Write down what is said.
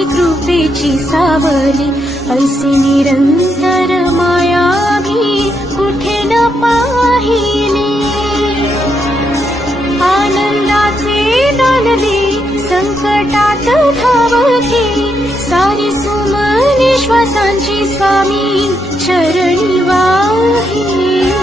स्वामी कृपेची सावली, ऐसी निरंतर माया मी कुठे न पाहिली। आनंदाचे दानले संकटात धावती, सारी सुमने श्वासांची स्वामी चरणी वाहिली।